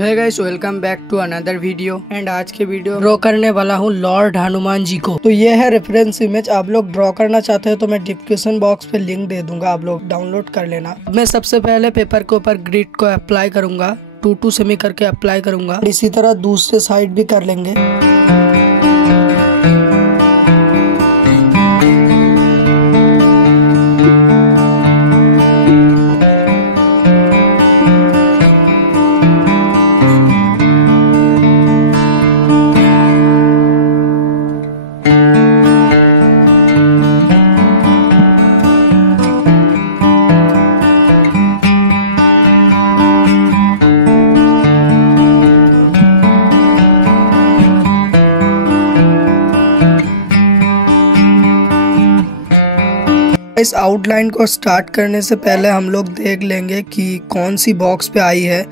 Hey guys, welcome back to another video. And आज के video draw करने वाला हूँ लॉर्ड हनुमान जी को। तो ये है रेफरेंस इमेज। आप लोग ड्रॉ करना चाहते हो तो मैं डिस्क्रिप्शन बॉक्स पे लिंक दे दूंगा, आप लोग डाउनलोड कर लेना। मैं सबसे पहले पेपर के ऊपर ग्रिड को अप्लाई करूंगा, 2 सेमी करके अप्लाई करूंगा। इसी तरह दूसरे साइड भी कर लेंगे। इस आउटलाइन को स्टार्ट करने से पहले हम लोग देख लेंगे कि कौन सी बॉक्स पे आई है।